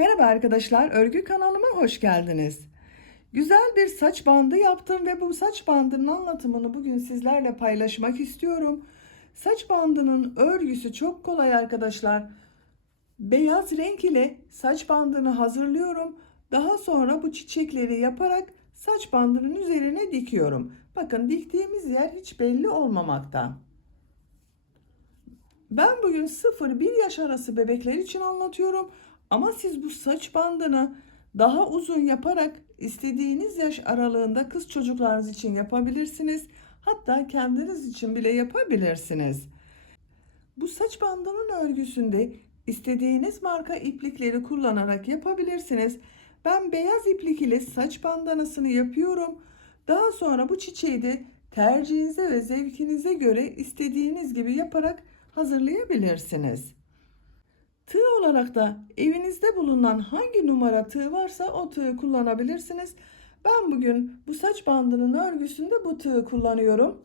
Merhaba arkadaşlar, örgü kanalıma hoş geldiniz. Güzel bir saç bandı yaptım ve bu saç bandının anlatımını bugün sizlerle paylaşmak istiyorum. Saç bandının örgüsü çok kolay arkadaşlar. Beyaz renk ile saç bandını hazırlıyorum. Daha sonra bu çiçekleri yaparak saç bandının üzerine dikiyorum. Bakın diktiğimiz yer hiç belli olmamakta. Ben bugün 0-1 yaş arası bebekler için anlatıyorum. Ama siz bu saç bandını daha uzun yaparak istediğiniz yaş aralığında kız çocuklarınız için yapabilirsiniz. Hatta kendiniz için bile yapabilirsiniz. Bu saç bandının örgüsünde istediğiniz marka iplikleri kullanarak yapabilirsiniz. Ben beyaz iplik ile saç bandanasını yapıyorum. Daha sonra bu çiçeği de tercihinize ve zevkinize göre istediğiniz gibi yaparak hazırlayabilirsiniz. Tığ olarak da evinizde bulunan hangi numara tığ varsa o tığı kullanabilirsiniz. Ben bugün bu saç bandının örgüsünde bu tığı kullanıyorum.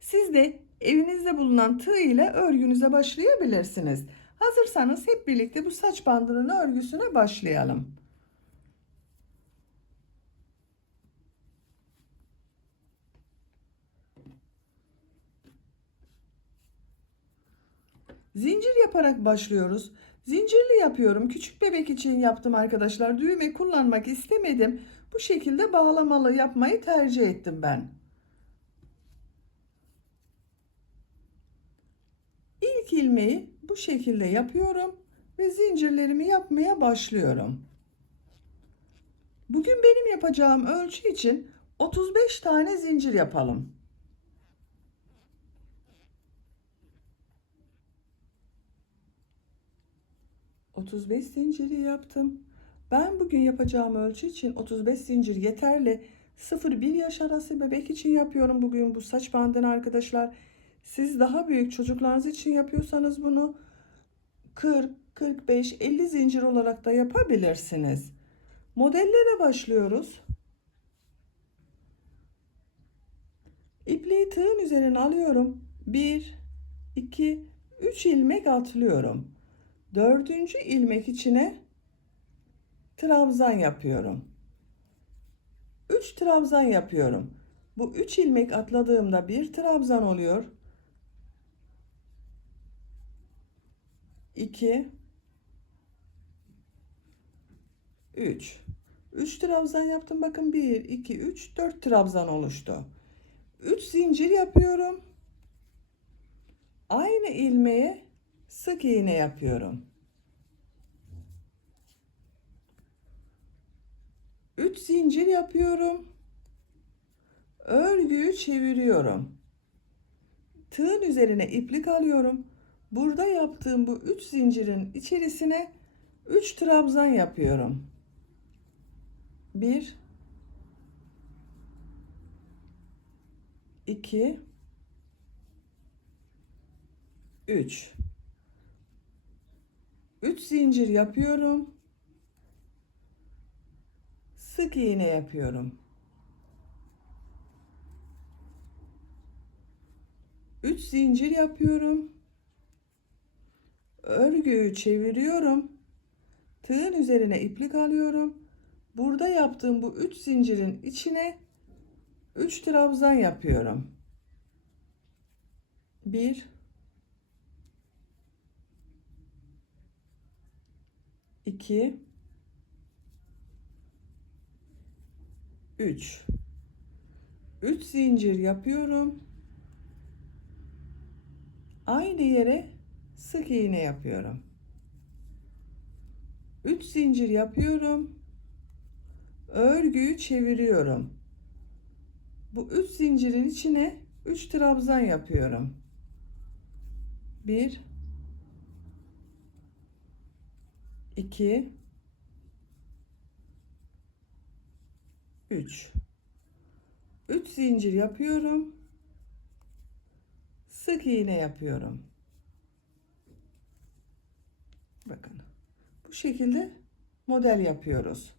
Siz de evinizde bulunan tığ ile örgünüze başlayabilirsiniz. Hazırsanız hep birlikte bu saç bandının örgüsüne başlayalım. Zincir yaparak başlıyoruz. Zincirli yapıyorum. Küçük bebek için yaptım arkadaşlar. Düğme kullanmak istemedim. Bu şekilde bağlamalı yapmayı tercih ettim ben. İlk ilmeği bu şekilde yapıyorum ve zincirlerimi yapmaya başlıyorum. Bugün benim yapacağım ölçü için 35 tane zincir yapalım. ...35 zinciri yaptım. Ben bugün yapacağım ölçü için 35 zincir yeterli. 0-1 yaş arası bebek için yapıyorum bugün bu saç bandını arkadaşlar. Siz daha büyük çocuklarınız için yapıyorsanız bunu 40, 45, 50 zincir olarak da yapabilirsiniz. Modellere başlıyoruz. İpliği tığın üzerine alıyorum. 1, 2, 3 ilmek atlıyorum. Dördüncü ilmek içine trabzan yapıyorum. 3 trabzan yapıyorum. Bu 3 ilmek atladığımda bir trabzan oluyor. 2, 3. 3 trabzan yaptım. Bakın 1, 2, 3, 4 trabzan oluştu. 3 zincir yapıyorum. Aynı ilmeğe sık iğne yapıyorum. 3 zincir yapıyorum. Örgüyü çeviriyorum. Tığın üzerine iplik alıyorum. Burada yaptığım bu 3 zincirin içerisine 3 trabzan yapıyorum. 1, 2, 3. 3 zincir yapıyorum. Sık iğne yapıyorum. 3 zincir yapıyorum. Örgüyü çeviriyorum. Tığın üzerine iplik alıyorum. Burada yaptığım bu 3 zincirin içine 3 trabzan yapıyorum. 1, 2, 3. 3 zincir yapıyorum. Aynı yere sık iğne yapıyorum. 3 zincir yapıyorum. Örgüyü çeviriyorum. Bu 3 zincirin içine 3 trabzan yapıyorum. 1, 2, 3. 3 zincir yapıyorum. Sık iğne yapıyorum. Bakın. Bu şekilde model yapıyoruz.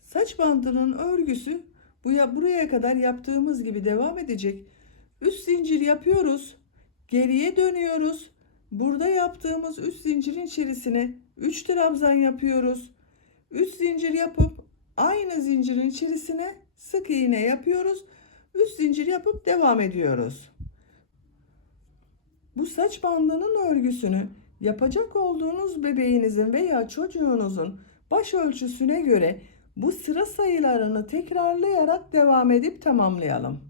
Saç bandının örgüsü buraya kadar yaptığımız gibi devam edecek. 3 zincir yapıyoruz. Geriye dönüyoruz. Burada yaptığımız 3 zincirin içerisine 3 trabzan yapıyoruz. 3 zincir yapıp aynı zincirin içerisine sık iğne yapıyoruz. 3 zincir yapıp devam ediyoruz. Bu saç bandının örgüsünü yapacak olduğunuz bebeğinizin veya çocuğunuzun baş ölçüsüne göre bu sıra sayılarını tekrarlayarak devam edip tamamlayalım.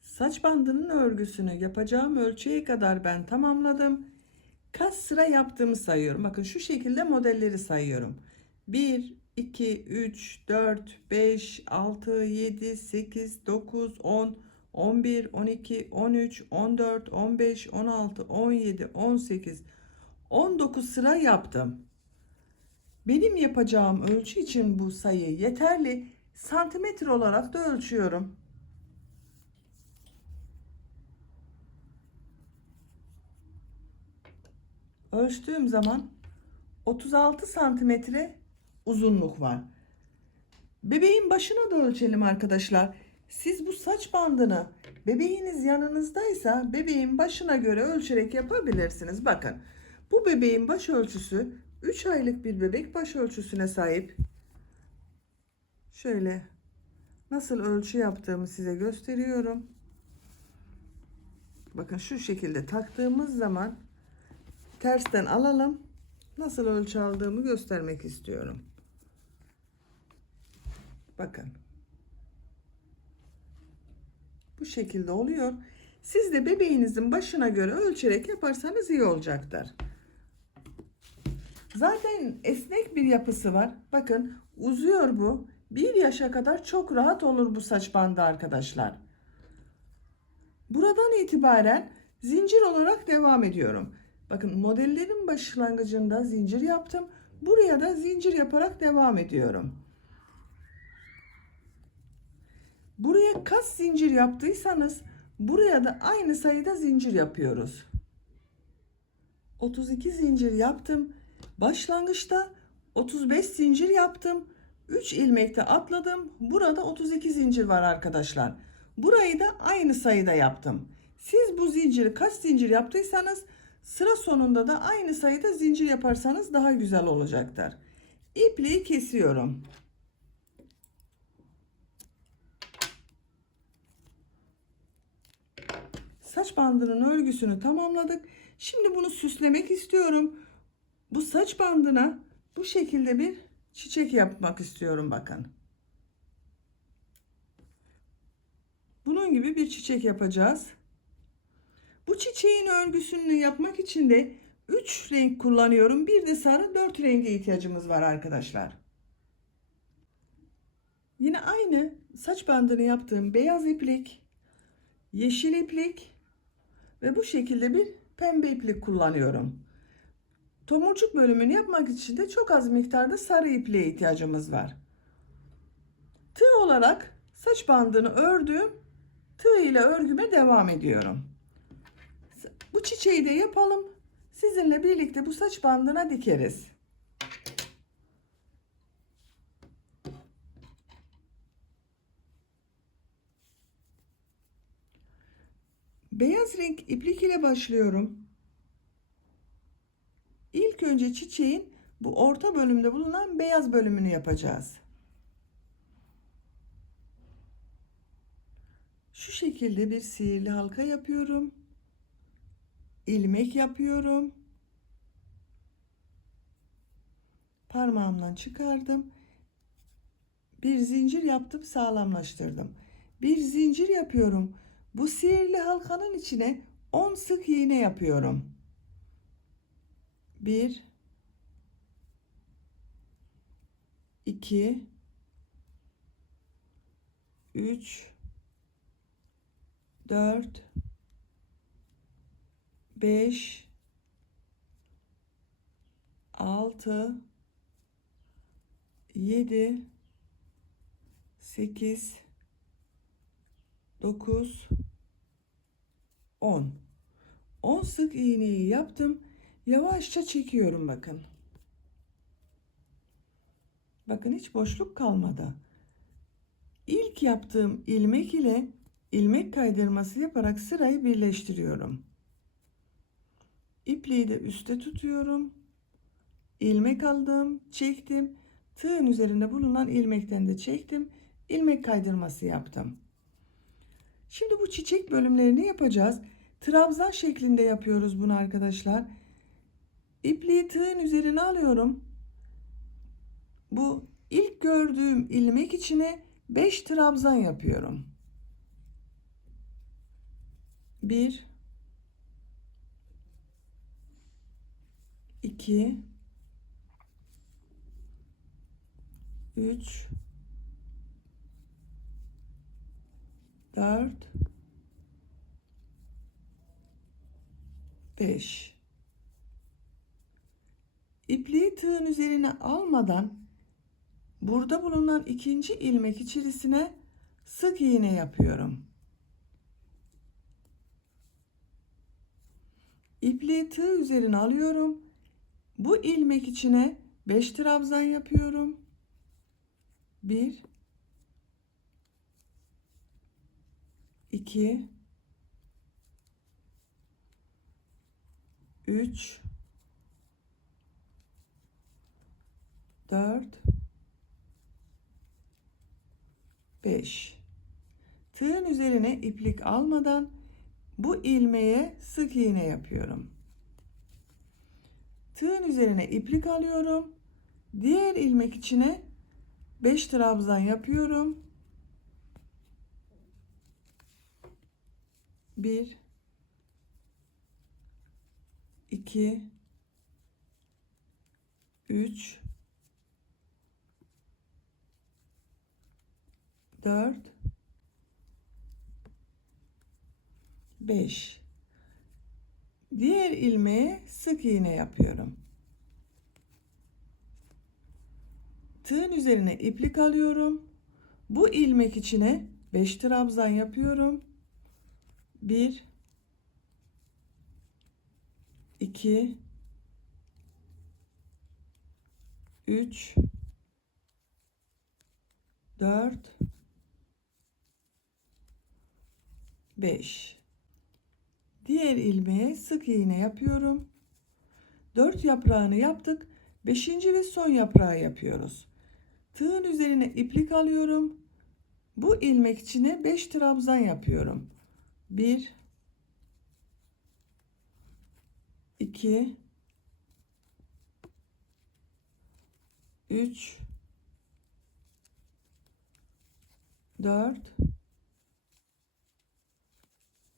Saç bandının örgüsünü yapacağım ölçüye kadar ben tamamladım. Kaç sıra yaptığımı sayıyorum. Bakın şu şekilde modelleri sayıyorum. 1, 2, 3, 4, 5, 6, 7, 8, 9, 10, 11, 12, 13, 14, 15, 16, 17, 18, 19 sıra yaptım. Benim yapacağım ölçü için bu sayı yeterli. Santimetre olarak da ölçüyorum. Ölçtüğüm zaman 36 santimetre uzunluk var. Bebeğin başına da ölçelim arkadaşlar. Siz bu saç bandını bebeğiniz yanınızdaysa bebeğin başına göre ölçerek yapabilirsiniz. Bakın bu bebeğin baş ölçüsü 3 aylık bir bebek baş ölçüsüne sahip. Şöyle nasıl ölçü yaptığımı size gösteriyorum. Bakın şu şekilde taktığımız zaman tersten alalım. Nasıl ölçü aldığımı göstermek istiyorum. Bakın. Bu şekilde oluyor. Siz de bebeğinizin başına göre ölçerek yaparsanız iyi olacaktır. Zaten esnek bir yapısı var. Bakın uzuyor bu. 1 yaşa kadar çok rahat olur bu saç bandı arkadaşlar. Buradan itibaren zincir olarak devam ediyorum. Bakın modellerin başlangıcında zincir yaptım. Buraya da zincir yaparak devam ediyorum. Buraya kaç zincir yaptıysanız buraya da aynı sayıda zincir yapıyoruz. 32 zincir yaptım. Başlangıçta 35 zincir yaptım. 3 ilmekte atladım. Burada 32 zincir var arkadaşlar. Burayı da aynı sayıda yaptım. Siz bu zinciri kaç zincir yaptıysanız sıra sonunda da aynı sayıda zincir yaparsanız daha güzel olacaktır. İpliği kesiyorum. Saç bandının örgüsünü tamamladık. Şimdi bunu süslemek istiyorum. Bu saç bandına bu şekilde bir çiçek yapmak istiyorum bakın. Bunun gibi bir çiçek yapacağız. Bu çiçeğin örgüsünü yapmak için de 3 renk kullanıyorum. Bir de sarı 4 renge ihtiyacımız var arkadaşlar. Yine aynı saç bandını yaptığım beyaz iplik, yeşil iplik ve bu şekilde bir pembe iplik kullanıyorum. Tomurcuk bölümünü yapmak için de çok az miktarda sarı ipliğe ihtiyacımız var. Tığ olarak saç bandını ördüm. Tığ ile örgüme devam ediyorum. Bu çiçeği de yapalım. Sizinle birlikte bu saç bandına dikeriz. Beyaz renk iplik ile başlıyorum. İlk önce çiçeğin bu orta bölümde bulunan beyaz bölümünü yapacağız. Şu şekilde bir sihirli halka yapıyorum. İlmek yapıyorum. Parmağımla çıkardım. Bir zincir yaptım, sağlamlaştırdım. Bir zincir yapıyorum. Bu sihirli halkanın içine 10 sık iğne yapıyorum. 1 2 3 4 5 6 7 8 9 10 10 sık iğneyi yaptım. Yavaşça çekiyorum bakın. Bakın hiç boşluk kalmadı. İlk yaptığım ilmek ile ilmek kaydırması yaparak sırayı birleştiriyorum. İpliği de üstte tutuyorum. ilmek aldım, çektim. Tığın üzerinde bulunan ilmekten de çektim. İlmek kaydırması yaptım. Şimdi bu çiçek bölümlerini yapacağız. Trabzan şeklinde yapıyoruz bunu arkadaşlar. İpliği tığın üzerine alıyorum. Bu ilk gördüğüm ilmek içine 5 trabzan yapıyorum. 1 2 3 4 5. İpliği tığın üzerine almadan burada bulunan ikinci ilmek içerisine sık iğne yapıyorum. İpliği tığ üzerine alıyorum. Bu ilmek içine 5 trabzan yapıyorum. 1 2 3 4 5. Tığın üzerine iplik almadan bu ilmeğe sık iğne yapıyorum. Tığın üzerine iplik alıyorum. Diğer ilmek içine 5 trabzan yapıyorum. 1 2 3 4 5. Diğer ilmeğe sık iğne yapıyorum. Tığın üzerine iplik alıyorum. Bu ilmek içine 5 trabzan yapıyorum. 1 2 3 4 5. Diğer ilmeğe sık iğne yapıyorum. 4 yaprağını yaptık. 5. ve son yaprağı yapıyoruz. Tığın üzerine iplik alıyorum. Bu ilmek içine 5 trabzan yapıyorum. 1 2 3 4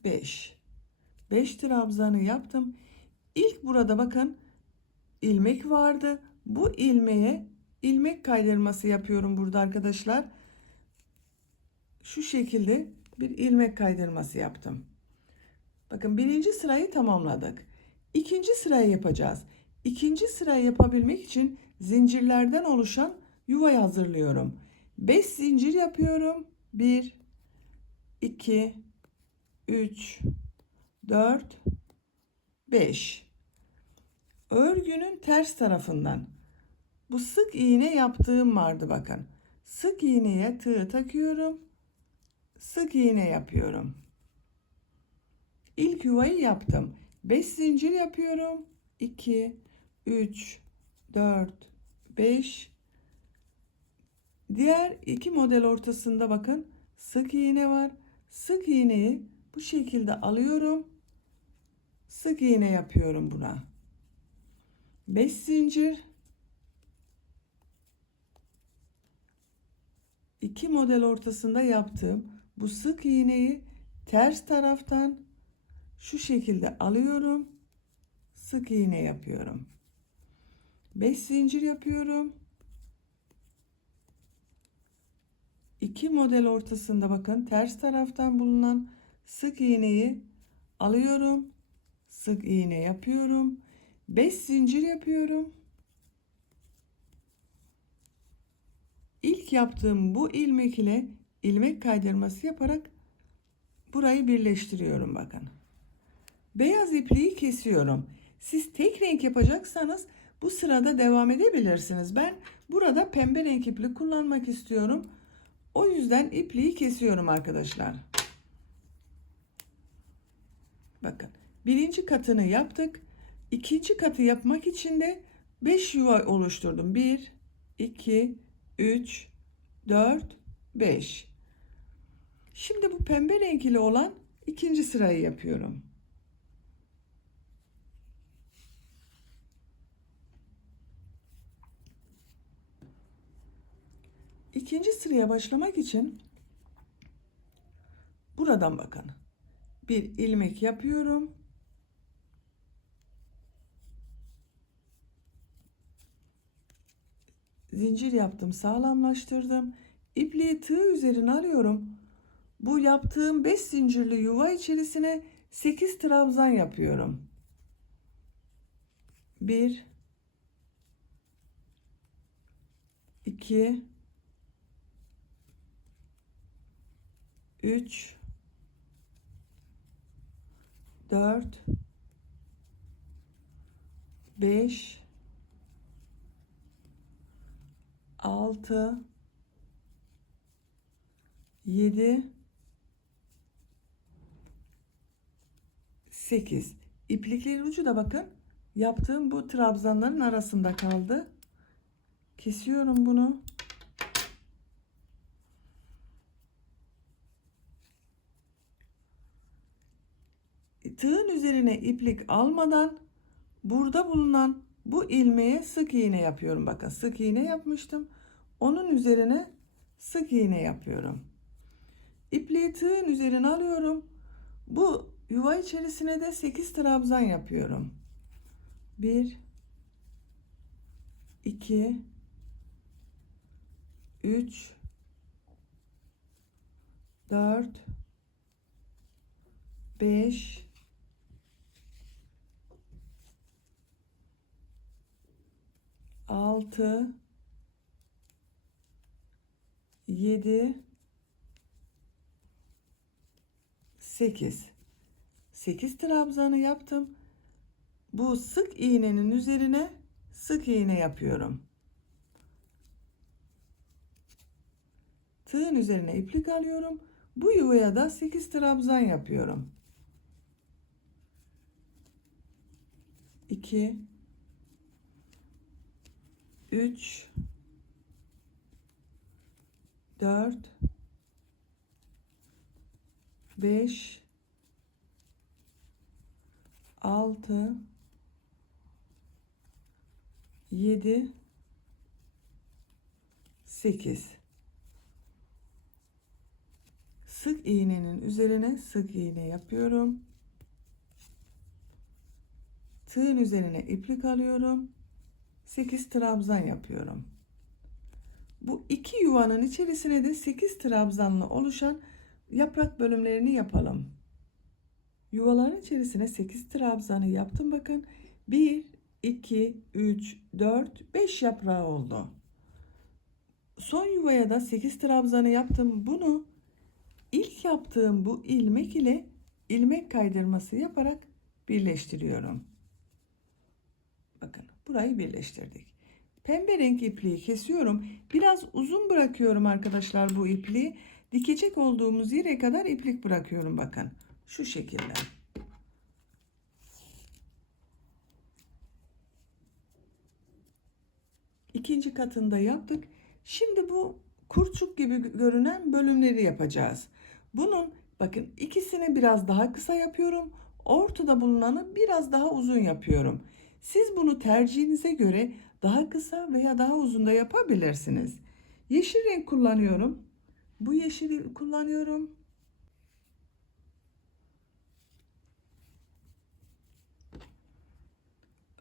5. 5 trabzanı yaptım. İlk burada bakın ilmek vardı. Bu ilmeğe ilmek kaydırması yapıyorum burada arkadaşlar. Şu şekilde bir ilmek kaydırması yaptım. Bakın birinci sırayı tamamladık. İkinci sırayı yapacağız. İkinci sırayı yapabilmek için zincirlerden oluşan yuvayı hazırlıyorum. 5 zincir yapıyorum. 1 2 3 4 5. Örgünün ters tarafından bu sık iğne yaptığım vardı bakın. Sık iğneye tığ takıyorum. Sık iğne yapıyorum. İlk yuvayı yaptım. 5 zincir yapıyorum. 2 3 4 5. Diğer iki model ortasında bakın sık iğne var. Sık iğneyi bu şekilde alıyorum. Sık iğne yapıyorum buna. 5 zincir. İki model ortasında yaptığım bu sık iğneyi ters taraftan şu şekilde alıyorum. Sık iğne yapıyorum. 5 zincir yapıyorum. İki model ortasında bakın ters taraftan bulunan sık iğneyi alıyorum. Sık iğne yapıyorum. 5 zincir yapıyorum. İlk yaptığım bu ilmek ile ilmek kaydırması yaparak burayı birleştiriyorum bakın. Beyaz ipliği kesiyorum. Siz tek renk yapacaksanız bu sırada devam edebilirsiniz. Ben burada pembe renk iplik kullanmak istiyorum. O yüzden ipliği kesiyorum arkadaşlar. Bakın birinci katını yaptık. İkinci katı yapmak için de 5 yuva oluşturdum. 1, 2, 3, 4, 5. Şimdi bu pembe renkli olan ikinci sırayı yapıyorum. İkinci sıraya başlamak için buradan bakın. Bir ilmek yapıyorum. Zincir yaptım, sağlamlaştırdım. İpliği tığ üzerine alıyorum. Bu yaptığım 5 zincirli yuva içerisine 8 trabzan yapıyorum. 1, 2, 3, 4, 5, 6, 7, 8. İpliklerin ucu da bakın yaptığım bu trabzanların arasında kaldı. Kesiyorum bunu. Tığın üzerine iplik almadan burada bulunan bu ilmeğe sık iğne yapıyorum. Bakın sık iğne yapmıştım. Onun üzerine sık iğne yapıyorum. İpliği tığın üzerine alıyorum. Bu yuva içerisine de 8 trabzan yapıyorum. 1, 2, 3, 4, 5, 6, 7, 8. 8 trabzanı yaptım. Bu sık iğnenin üzerine sık iğne yapıyorum. Tığın üzerine iplik alıyorum. Bu yuvaya da 8 trabzan yapıyorum. 2, 3, 4, 5, 6, 7, 8. Sık iğnenin üzerine sık iğne yapıyorum. Tığın üzerine iplik alıyorum. 8 trabzan yapıyorum. Bu iki yuvanın içerisine de 8 trabzanla oluşan yaprak bölümlerini yapalım. Yuvaların içerisine 8 trabzanı yaptım bakın. 1, 2, 3, 4, 5 yaprağı oldu. Son yuvaya da 8 trabzanı yaptım. Bunu ilk yaptığım bu ilmek ile ilmek kaydırması yaparak birleştiriyorum. Bakın burayı birleştirdik. Pembe renk ipliği kesiyorum. Biraz uzun bırakıyorum arkadaşlar bu ipliği. Dikecek olduğumuz yere kadar iplik bırakıyorum bakın. Şu şekilde. İkinci katında yaptık. Şimdi bu kurçuk gibi görünen bölümleri yapacağız. Bunun bakın ikisini biraz daha kısa yapıyorum. Ortada bulunanı biraz daha uzun yapıyorum. Siz bunu tercihinize göre daha kısa veya daha uzun da yapabilirsiniz. Yeşil renk kullanıyorum. Bu yeşili kullanıyorum.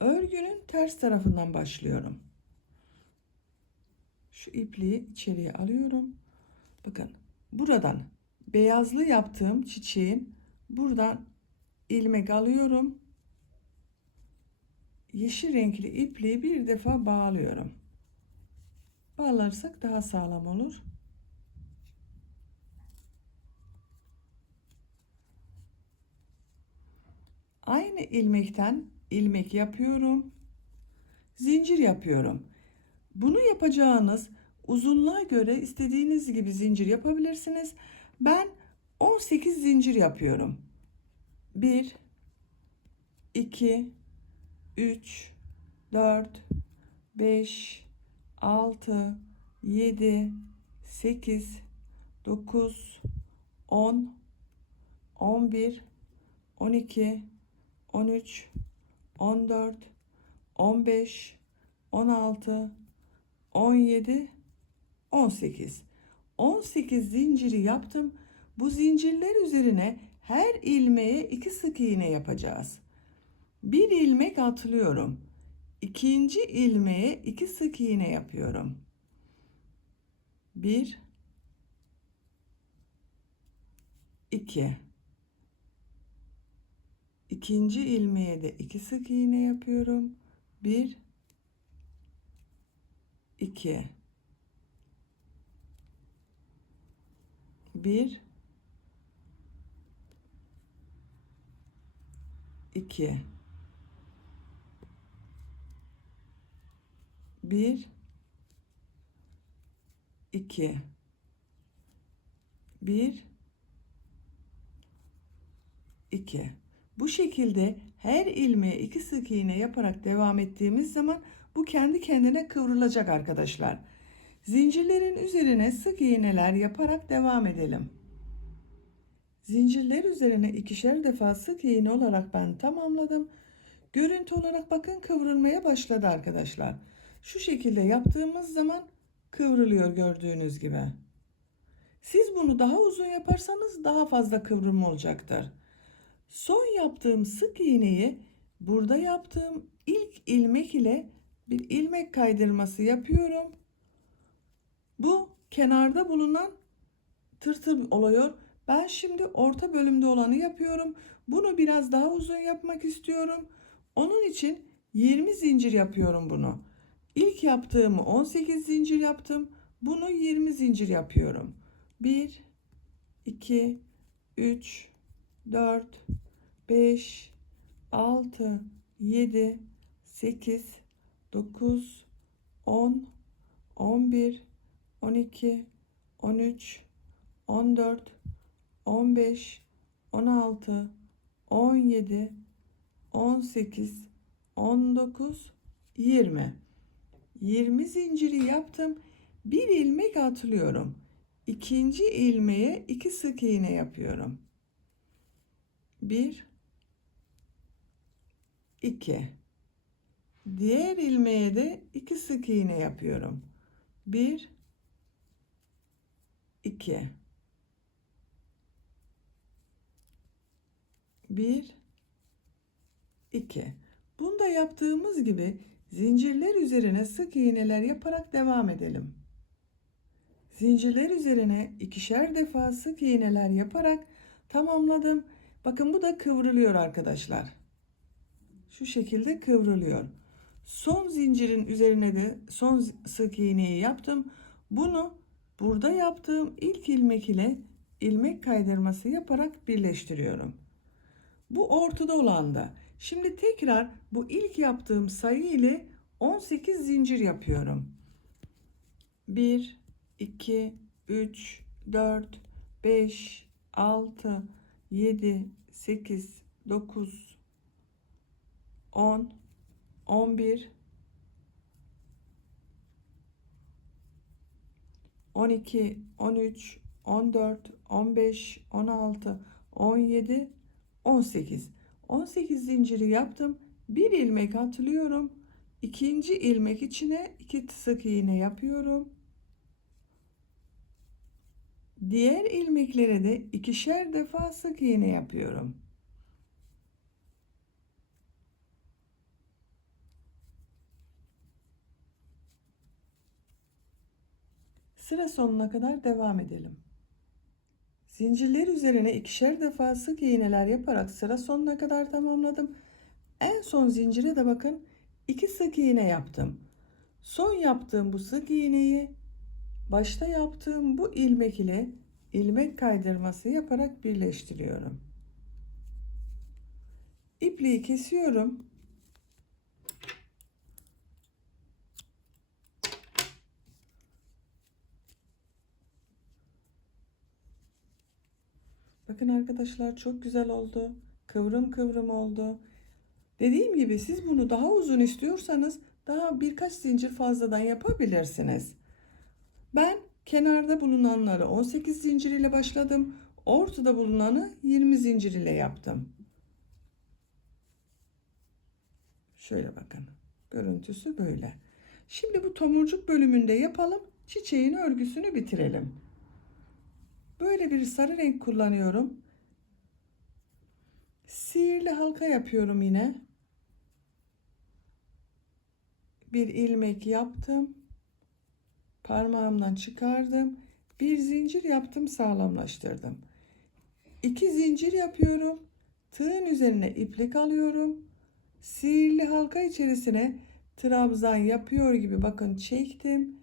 Örgünün ters tarafından başlıyorum. Şu ipliği içeriye alıyorum. Bakın buradan beyazlı yaptığım çiçeğin buradan ilmek alıyorum. Yeşil renkli ipliği bir defa bağlıyorum. Bağlarsak daha sağlam olur. Aynı ilmekten ilmek yapıyorum. Zincir yapıyorum. Bunu yapacağınız uzunluğa göre istediğiniz gibi zincir yapabilirsiniz. Ben 18 zincir yapıyorum. 1, 2, 3, 4, 5, 6, 7, 8, 9, 10, 11, 12, 13, 14, 15, 16, 17, 18. 18 zinciri yaptım. Bu zincirler üzerine her ilmeğe 2 sık iğne yapacağız. Bir ilmek atlıyorum. İkinci ilmeğe 2 sık iğne yapıyorum. 1, 2. İkinci ilmeğe de 2 sık iğne yapıyorum. 1, 2. 1, 2. 1, 2. 1, 2. Bu şekilde her ilmeğe 2 sık iğne yaparak devam ettiğimiz zaman bu kendi kendine kıvrılacak arkadaşlar. Zincirlerin üzerine sık iğneler yaparak devam edelim. Zincirler üzerine ikişer defa sık iğne olarak ben tamamladım. Görüntü olarak bakın kıvrılmaya başladı arkadaşlar. Şu şekilde yaptığımız zaman kıvrılıyor gördüğünüz gibi. Siz bunu daha uzun yaparsanız daha fazla kıvrılma olacaktır. Son yaptığım sık iğneyi burada yaptığım ilk ilmek ile bir ilmek kaydırması yapıyorum. Bu kenarda bulunan tırtıl oluyor. Ben şimdi orta bölümde olanı yapıyorum. Bunu biraz daha uzun yapmak istiyorum. Onun için 20 zincir yapıyorum bunu. İlk yaptığımı 18 zincir yaptım. Bunu 20 zincir yapıyorum. 1, 2, 3, 4, 5, 6, 7, 8, 9, 10, 11, 12, 13, 14, 15, 16, 17, 18, 19, 20. 20 zinciri yaptım. Bir ilmek atlıyorum. İkinci ilmeğe 2 sık iğne yapıyorum. 1, 2. Diğer ilmeğe de 2 sık iğne yapıyorum. 1, 2. 1, 2. Bunu da yaptığımız gibi zincirler üzerine sık iğneler yaparak devam edelim. Zincirler üzerine ikişer defa sık iğneler yaparak tamamladım. Bakın bu da kıvrılıyor arkadaşlar. Şu şekilde kıvrılıyor. Son zincirin üzerine de son sık iğneyi yaptım. Bunu burada yaptığım ilk ilmek ile ilmek kaydırması yaparak birleştiriyorum. Bu ortada olan da. Şimdi tekrar bu ilk yaptığım sayı ile 18 zincir yapıyorum. 1, 2, 3, 4, 5, 6, 7, 8, 9, 10, 11, 12, 13, 14, 15, 16, 17, 18. 18 zinciri yaptım. Bir ilmek atlıyorum. İkinci ilmek içine 2 sık iğne yapıyorum. Diğer ilmeklere de ikişer defa sık iğne yapıyorum. Sıra sonuna kadar devam edelim. Zincirler üzerine ikişer defa sık iğneler yaparak sıra sonuna kadar tamamladım. En son zincire de bakın 2 sık iğne yaptım. Son yaptığım bu sık iğneyi başta yaptığım bu ilmek ile ilmek kaydırması yaparak birleştiriyorum. İpliği kesiyorum. Bakın arkadaşlar çok güzel oldu. Kıvrım kıvrım oldu. Dediğim gibi siz bunu daha uzun istiyorsanız Daha birkaç zincir fazladan yapabilirsiniz. Ben kenarda bulunanları 18 zincir ile başladım. Ortada bulunanı 20 zincir ile yaptım. Şöyle bakın. Görüntüsü böyle. Şimdi bu tomurcuk bölümünde yapalım. Çiçeğin örgüsünü bitirelim. Böyle bir sarı renk kullanıyorum. Sihirli halka yapıyorum yine. Bir ilmek yaptım. Parmağımdan çıkardım. Bir zincir yaptım, sağlamlaştırdım. 2 zincir yapıyorum. Tığın üzerine iplik alıyorum. Sihirli halka içerisine trabzan yapıyor gibi bakın çektim.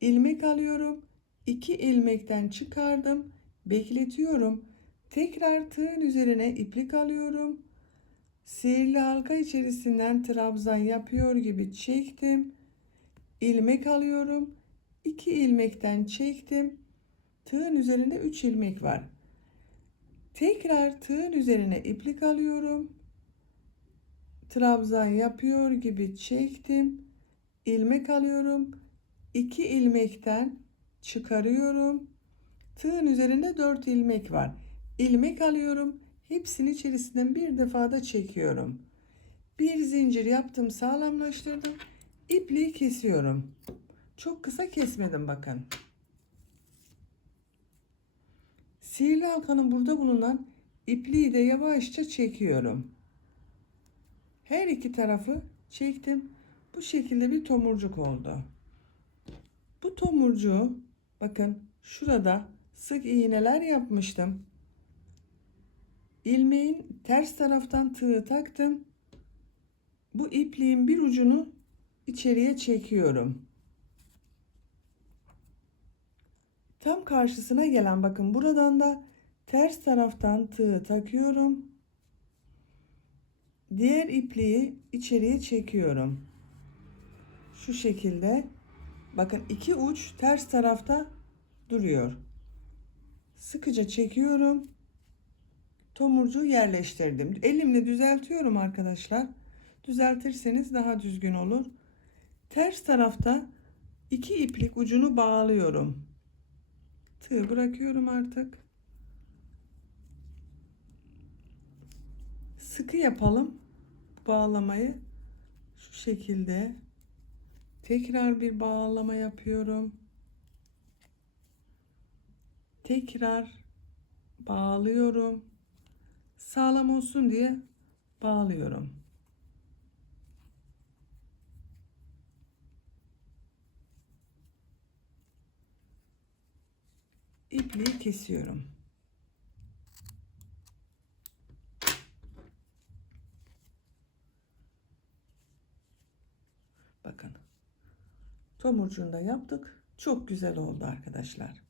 İlmek alıyorum. 2 ilmekten çıkardım. Bekletiyorum. Tekrar tığın üzerine iplik alıyorum. Sihirli halka içerisinden trabzan yapıyor gibi çektim. İlmek alıyorum. 2 ilmekten çektim. Tığın üzerinde 3 ilmek var. Tekrar tığın üzerine iplik alıyorum. Trabzan yapıyor gibi çektim. İlmek alıyorum. 2 ilmekten çıkarıyorum. Tığın üzerinde 4 ilmek var. İlmek alıyorum. Hepsini içerisinden bir defada çekiyorum. Bir zincir yaptım, sağlamlaştırdım. İpliği kesiyorum. Çok kısa kesmedim bakın. Sihirli halkanın burada bulunan ipliği de yavaşça çekiyorum. Her iki tarafı çektim. Bu şekilde bir tomurcuk oldu. Bu tomurcuğu bakın şurada sık iğneler yapmıştım. İlmeğin ters taraftan tığı taktım. Bu ipliğin bir ucunu içeriye çekiyorum. Tam karşısına gelen bakın buradan da ters taraftan tığı takıyorum. Diğer ipliği içeriye çekiyorum. Şu şekilde bakın iki uç ters tarafta duruyor. Sıkıca çekiyorum. Tomurcuğu yerleştirdim. Elimle düzeltiyorum arkadaşlar. Düzeltirseniz daha düzgün olur. Ters tarafta iki iplik ucunu bağlıyorum. Tığ bırakıyorum artık. Sıkı yapalım bağlamayı. Şu şekilde tekrar bir bağlama yapıyorum. Tekrar bağlıyorum. Sağlam olsun diye bağlıyorum. İpliği kesiyorum. Bakın. Tomurcuğunu da yaptık. Çok güzel oldu arkadaşlar.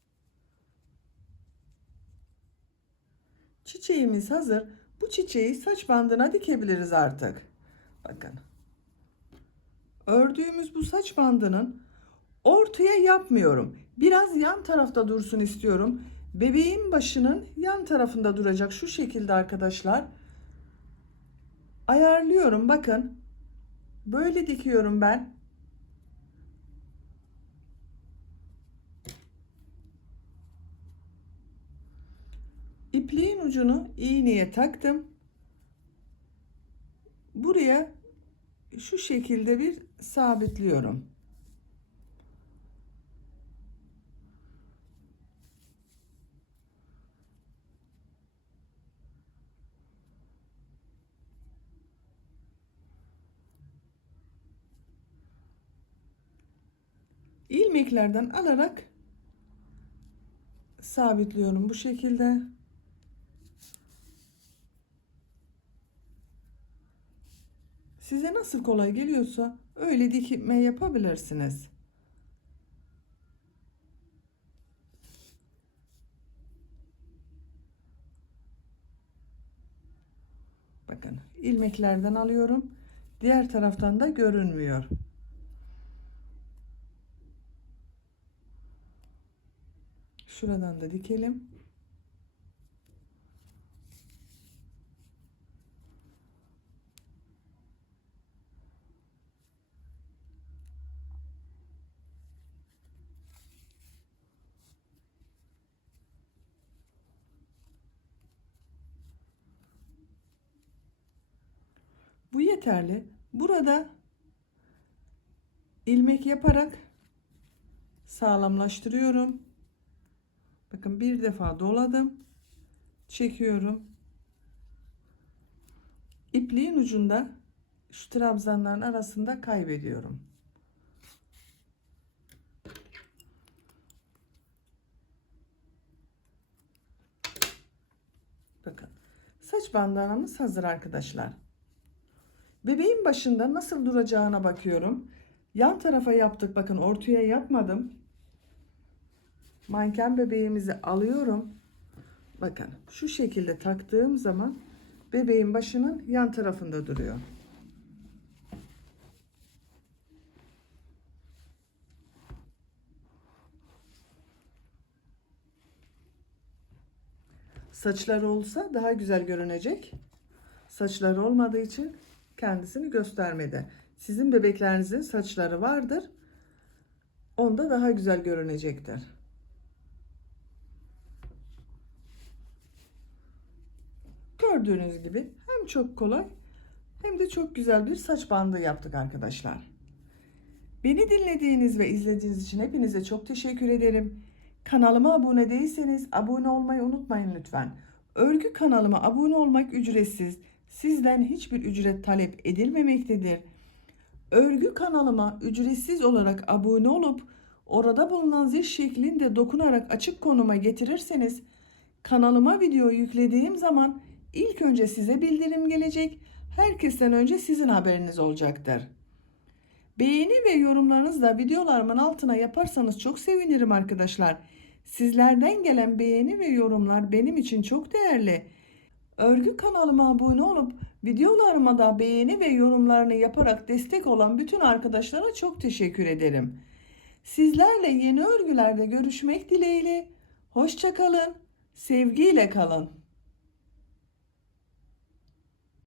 Çiçeğimiz hazır. Bu çiçeği saç bandına dikebiliriz artık. Bakın. Ördüğümüz bu saç bandının ortaya yapmıyorum. Biraz yan tarafta dursun istiyorum. Bebeğin başının yan tarafında duracak şu şekilde arkadaşlar. Ayarlıyorum bakın. Böyle dikiyorum ben. İpliğin ucunu iğneye taktım. Buraya şu şekilde bir sabitliyorum. İlmeklerden alarak sabitliyorum bu şekilde. Size nasıl kolay geliyorsa öyle dikme yapabilirsiniz. Bakın ilmeklerden alıyorum. Diğer taraftan da görünmüyor. Şuradan da dikelim. Bu yeterli. Burada ilmek yaparak sağlamlaştırıyorum. Bakın bir defa doladım. Çekiyorum. İpliğin ucunda şu trabzanların arasında kaybediyorum. Bakın. Saç bandanamız hazır arkadaşlar. Bebeğin başında nasıl duracağına bakıyorum. Yan tarafa yaptık. Bakın ortaya yapmadım. Manken bebeğimizi alıyorum. Bakın şu şekilde taktığım zaman bebeğin başının yan tarafında duruyor. Saçları olsa daha güzel görünecek. Saçları olmadığı için kendisini göstermedi. Sizin bebeklerinizin saçları vardır. Onda daha güzel görünecektir. Gördüğünüz gibi hem çok kolay hem de çok güzel bir saç bandı yaptık arkadaşlar. Beni dinlediğiniz ve izlediğiniz için hepinize çok teşekkür ederim. Kanalıma abone değilseniz abone olmayı unutmayın lütfen. Örgü kanalıma abone olmak ücretsiz. Sizden hiçbir ücret talep edilmemektedir. Örgü kanalıma ücretsiz olarak abone olup orada bulunan zil şeklinde dokunarak açık konuma getirirseniz kanalıma video yüklediğim zaman ilk önce size bildirim gelecek. Herkesten önce sizin haberiniz olacaktır. Beğeni ve yorumlarınızla videolarımın altına yaparsanız çok sevinirim arkadaşlar. Sizlerden gelen beğeni ve yorumlar benim için çok değerli. Örgü kanalıma abone olup videolarıma da beğeni ve yorumlarını yaparak destek olan bütün arkadaşlara çok teşekkür ederim. Sizlerle yeni örgülerde görüşmek dileğiyle. Hoşça kalın, sevgiyle kalın.